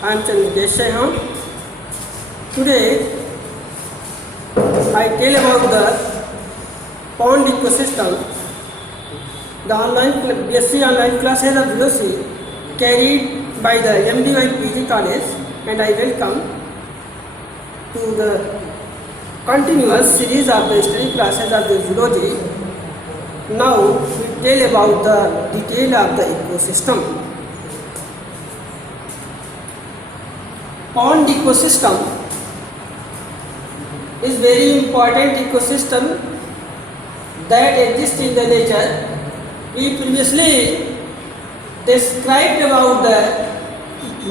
I am Chandrikesh Seham. Today I tell about the pond ecosystem. The BSc online classes of VOC carried by the MDY PG College, and I welcome to the continuous series of the study classes of the zoology. Now we tell about the detail of the ecosystem. Pond ecosystem is very important ecosystem that exists in the nature. We previously described about the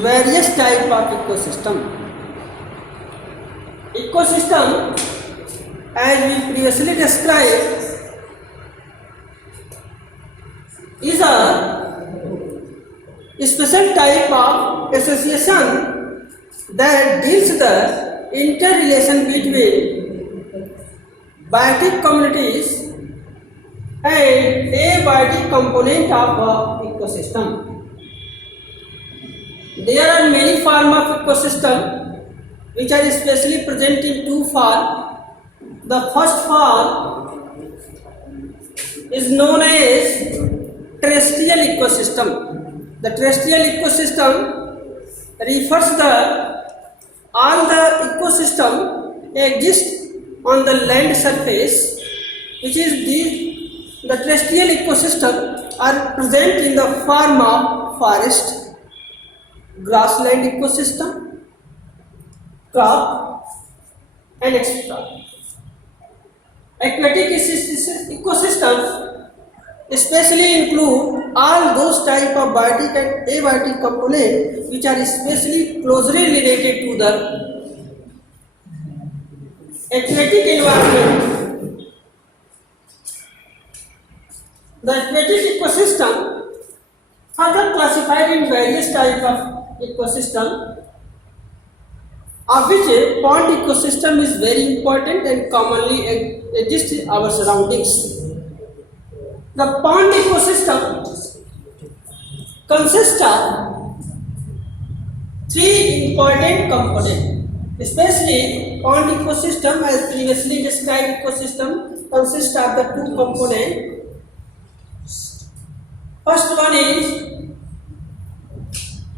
various type of ecosystem. Ecosystem, as we previously described, is a special type of association that deals the interrelation between biotic communities and abiotic component of a ecosystem. There are many forms of ecosystem which are especially present in two forms. The first form is known as terrestrial ecosystem. The terrestrial ecosystem refers to all the ecosystem exists on the land surface, which is the terrestrial ecosystem are present in the form of forest, grassland ecosystem, crop, and etc. Aquatic ecosystems especially include all those type of biotic and abiotic components which are especially closely related to the aquatic environment. The aquatic ecosystem further classified in various types of ecosystem, of which pond ecosystem is very important and commonly exists in our surroundings. The pond ecosystem consists of three important components. Especially pond ecosystem, as previously described, ecosystem consists of the two components. First one is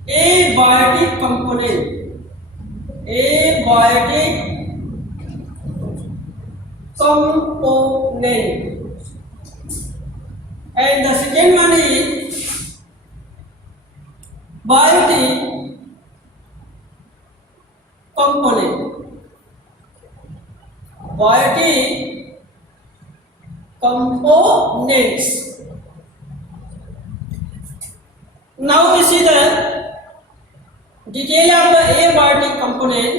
abiotic component. Abiotic component. And the second one is biotic component. Biotic components. Now we see the detail of the abiotic component.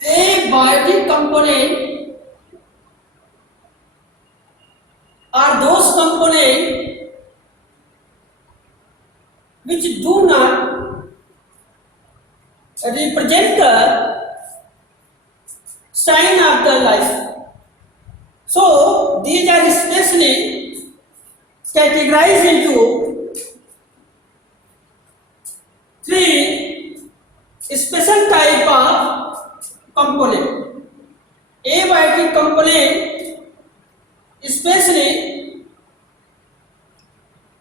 Abiotic component are those components which do not represent the sign of the life. So these are especially categorized into three special type of component. Abiotic component especially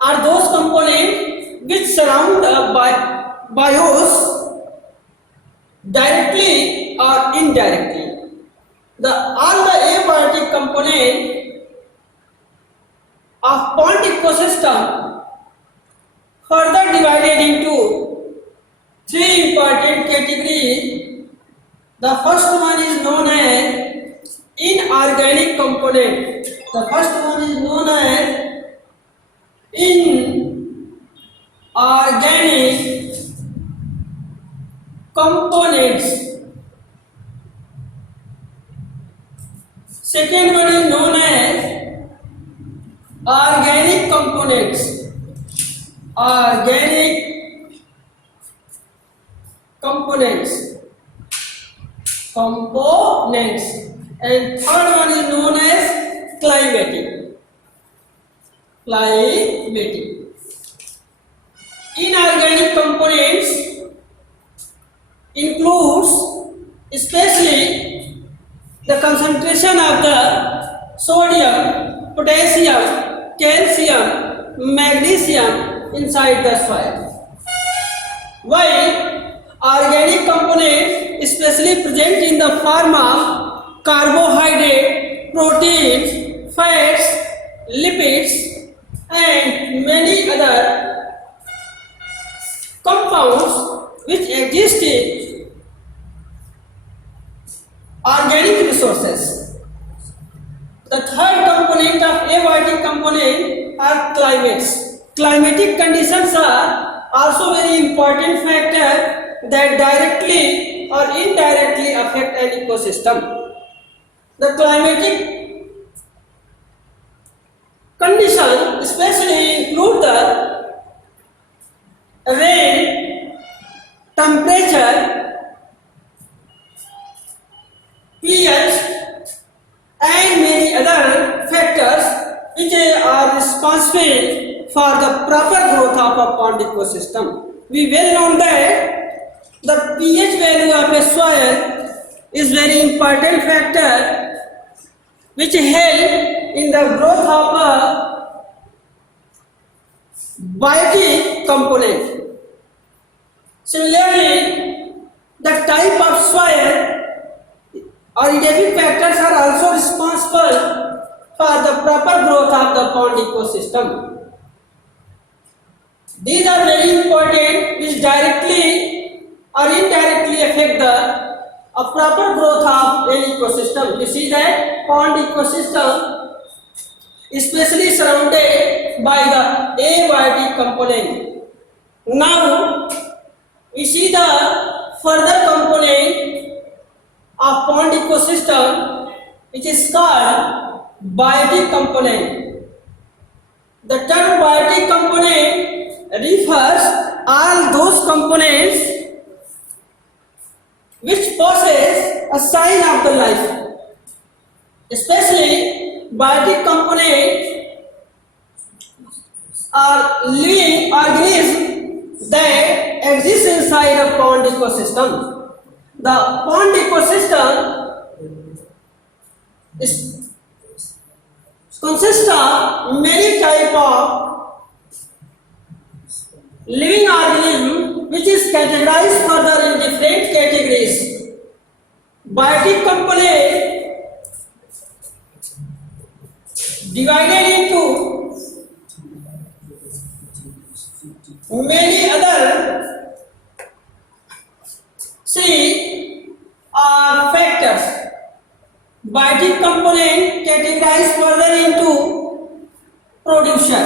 are those components which surround the bios directly or indirectly. All the abiotic components of pond ecosystem further divided into three important categories. The first one is known as inorganic component. The first one is known as inorganic components. Second one is known as organic components. Organic components. And third one is known as climatic. Inorganic components includes especially the concentration of the sodium, potassium, calcium, magnesium inside the soil. While organic components especially present in the form of carbohydrate, proteins, fats, lipids and many other compounds which exist in organic resources. The third component of abiotic component are climates. Climatic conditions are also very important factor that directly or indirectly affect an ecosystem. The climatic conditions especially include the rain, temperature, pH and many other factors which are responsible for the proper growth of a pond ecosystem. We well know that the pH value of a soil is very important factor which help in the growth of a biotic component. Similarly, the type of soil or edaphic factors are also responsible for the proper growth of the pond ecosystem. These are very important which directly or indirectly affect the proper growth of an ecosystem. You see that pond ecosystem especially surrounded by the abiotic component. Now we see the further component of pond ecosystem which is called biotic component. The term biotic component refers all those components which possess a sign of the life, especially biotic components are living organisms that exist inside a pond ecosystem. The pond ecosystem consists of many types of living organisms which is categorized further in different categories. Biotic component divided into many other factors. Biotic component categorized further into producer.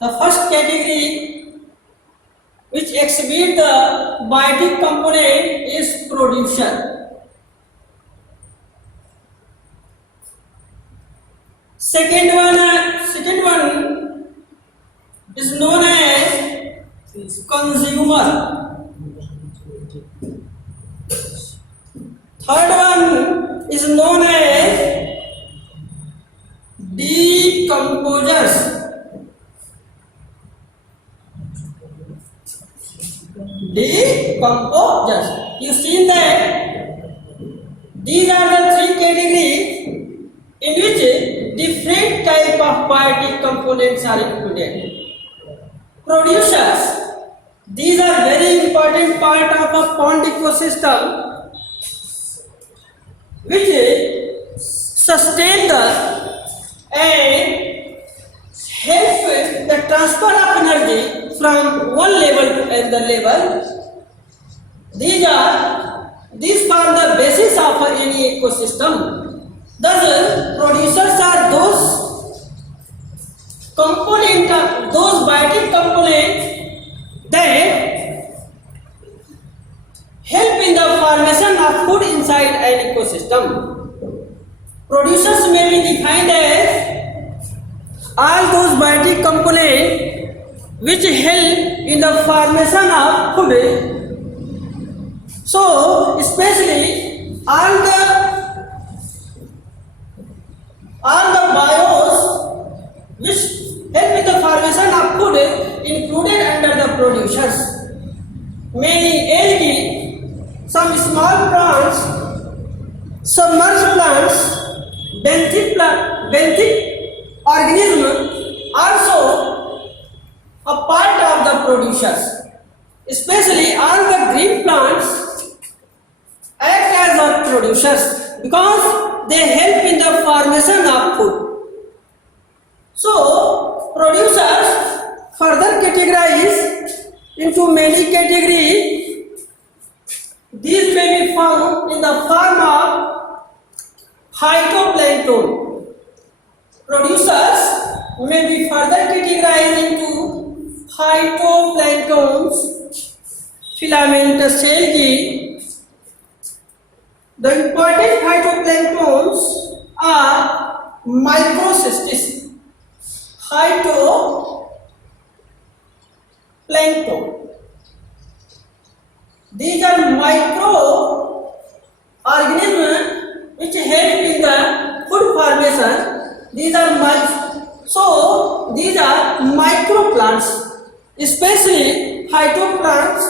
The first category which exhibit the biotic component is producer. Second one is known as consumer. Third one is known as decomposers. Decomposers. You see that these are the three categories in which different type of biotic components are included. Producers. These are very important part of a pond ecosystem which sustain the and help with the transfer of energy from one level to another level. These form the basis of any ecosystem. Thus, producers are those component, those biotic components that help in the formation of food inside an ecosystem. Producers may be defined as all those biotic components which help in the formation of food. So, especially all the bios which help in the formation of food included under the producers. Many algae some small plants, submerged plants, benthic organism also a part of the producers. Especially all the green plants act as the producers because they help in the formation of food. So, producers further categorized into many categories. These may be found in the form of phytoplankton. Producers may be further categorized into phytoplanktons, filamentous algae. The important phytoplanktons are microcystis. Phytoplankton. These are microorganisms which help in the food formation. These are microplants, especially phytoplants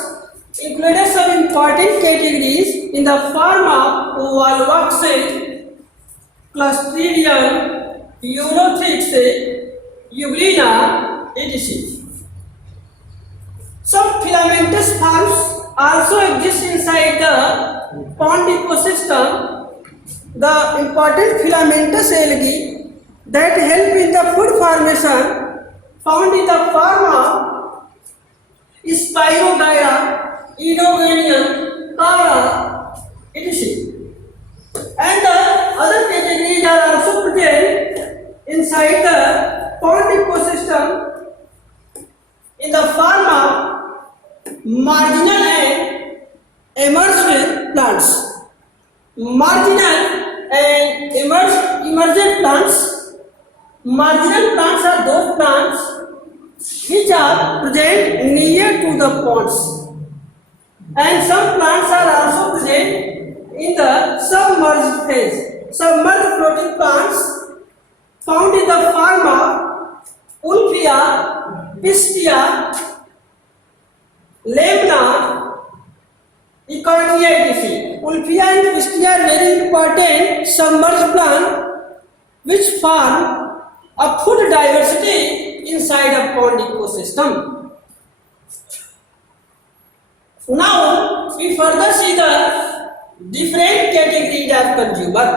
included some important categories in the form of Volvoxen, Clostridium, Urothryx, Euglena, etc. Some filamentous forms also exist inside the pond ecosystem. The important filamentous algae that help in the food formation found in the form of Spirogyra, Edogonium, Cara, etc. And the other categories are also present inside the pond ecosystem in the form of marginal and emergent plants. Marginal and emergent plants. Marginal plants are those plants which are present near to the ponds, and some plants are also present in the submerged phase. Submerged floating plants found in the form of Ulpia, Pistia, Lemna, Ecornia, etc. Ulpia and Pistia are very important submerged plants which form a food diversity inside a pond ecosystem. Now we further see the different categories of consumer.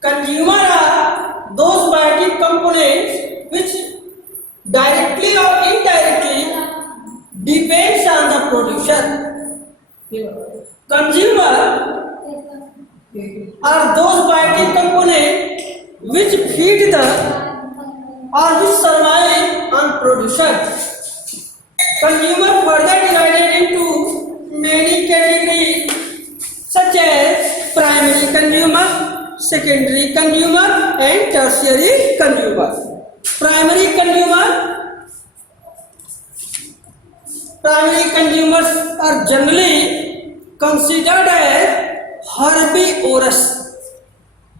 Consumer are those biotic components which directly or indirectly depends on the producer. Consumer are those biotic components which feed the or which survive on producer. Consumer further divided into many categories such as primary consumer, secondary consumer and tertiary consumer. Primary consumers are generally considered as herbivorous.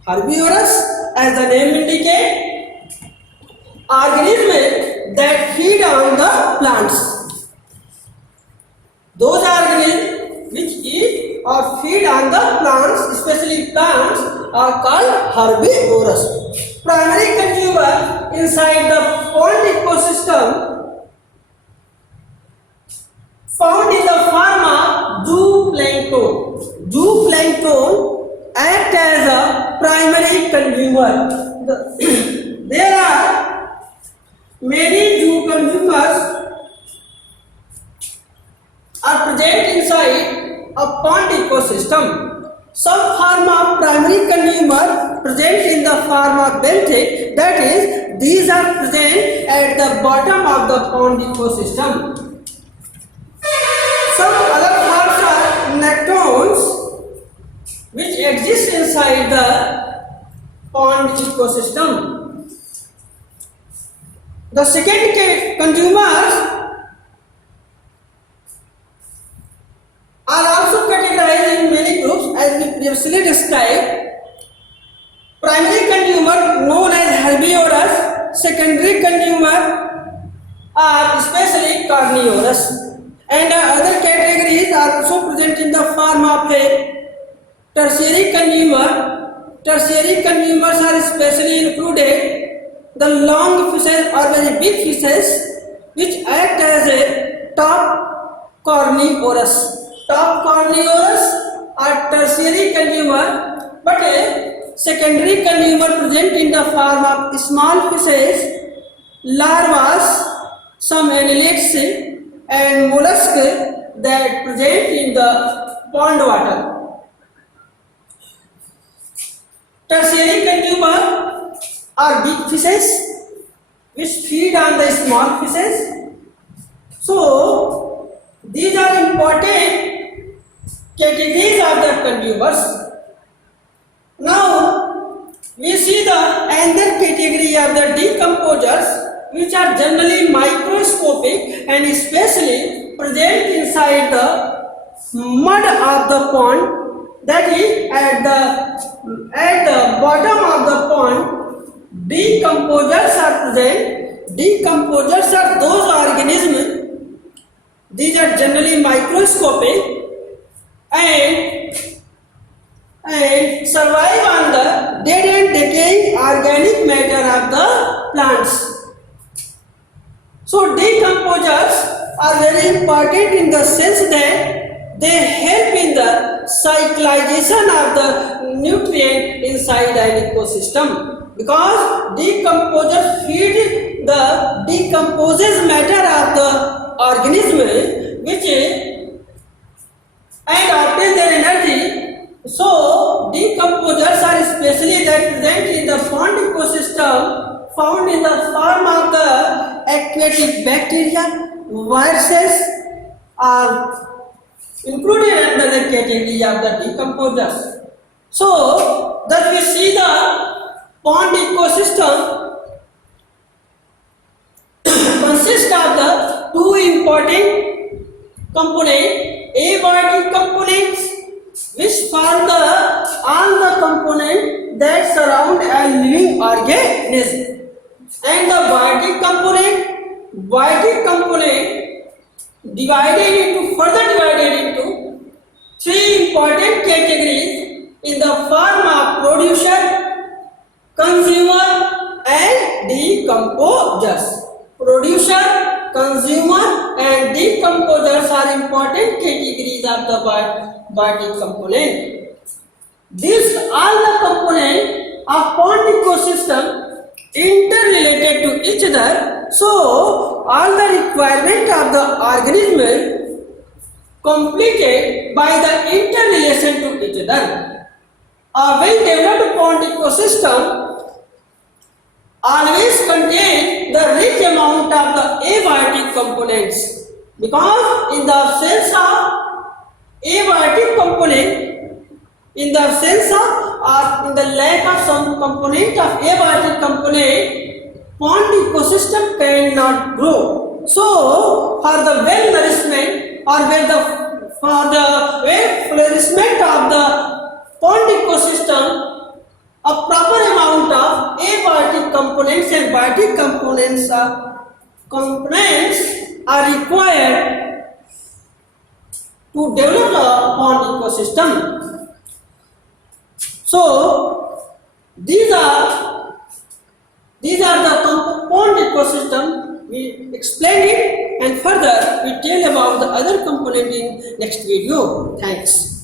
Herbivorous, as the name indicates, organisms that feed on the plants. Those organisms which eat or feed on the plants, especially plants, are called herbivorous. Primary consumer inside the pond ecosystem found in the form of zooplankton. Zooplankton act as a primary consumer. There are many zoo consumers are present inside a pond ecosystem. Some form of primary consumer present in the form of benthic, that is, these are present at the bottom of the pond ecosystem. Some other forms are nectons which exist inside the pond ecosystem. The second consumers are also categorized in many groups as we previously described. Primary consumer known as herbivorous, secondary consumer are especially carnivorous. And other categories are also present in the form of a tertiary consumer. Tertiary consumers are especially included the long fishes or very big fishes which act as a top carnivorous. Top carnivorous are tertiary consumer, but a secondary consumer present in the form of small fishes, larvae, some annelids and mollusks that present in the pond water. Tertiary consumer are big fishes which feed on the small fishes. So these are important categories of the consumers. Now we see the another category of the decomposers, which are generally microscopic and especially present inside the mud of the pond, that is at the bottom of the pond. Decomposers are present. Decomposers are those organisms, these are generally microscopic and survive on the dead and decaying organic matter of the plants. So decomposers are very important in the sense that they help in the cyclization of the nutrient inside an ecosystem, because decomposers feed the decomposes matter of the organism which and obtain their energy. So decomposers are especially that present in the pond ecosystem, found in the form of the aquatic bacteria. Viruses are included under the category of the decomposers. So thus we see the pond ecosystem consists of the two important components, abiotic components which form all the components that surround a living organism, and the biotic component. Biotic component further divided into three important categories in the form of producer, consumer and decomposers. Producer, consumer and decomposers are important categories of the biotic component. These all the components of pond ecosystem interrelated to each other, so all the requirement of the organism completed by the interrelation to each other. A well-developed pond ecosystem always contain the rich amount of the abiotic components, because in the absence of abiotic component, in the absence of or in the lack of some component of abiotic component, pond ecosystem cannot grow. So for the well nourishment or for the well flourishment of the pond ecosystem, a proper amount of abiotic components and biotic components are required to develop a pond ecosystem. So these are the pond ecosystem. We explain it and further we tell about the other component in next video. Thanks.